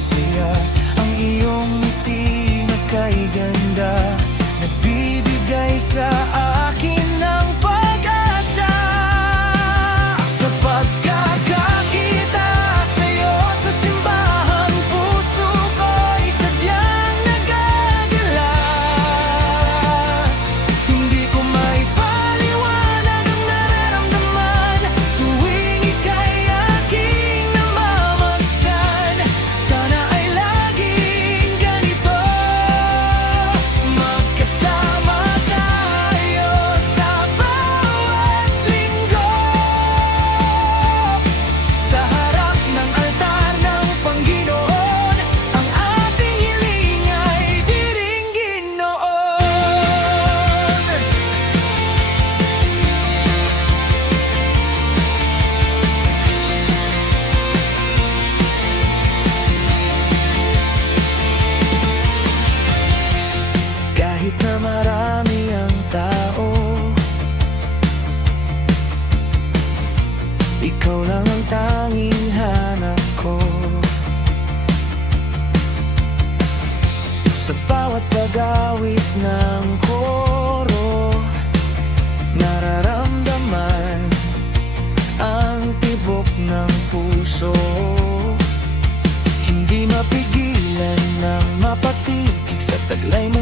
masaya. Ang iyong ngiti na kay ganda, nagbibigay sa akin ng pag-asa. Sa pagkakakita sa'yo sa simbahan, puso ko'y sadyang nagagala. Hindi ko maipaliwanag ang nararamdaman tuwing ika'y aking namamasdan. Sana ay laging ganito, magkasama tayo sa bawat linggo. Sa harap ng altar ng Panginoon, ang ating hiling ay diringgin noon. Kahit na marami ang tao, ikaw lang ang tanging hanap ko. Sa bawat pag-awit ng koro, nararamdaman ang tibok ng puso. Hindi mapigilan ng mapatigig sa taglay mo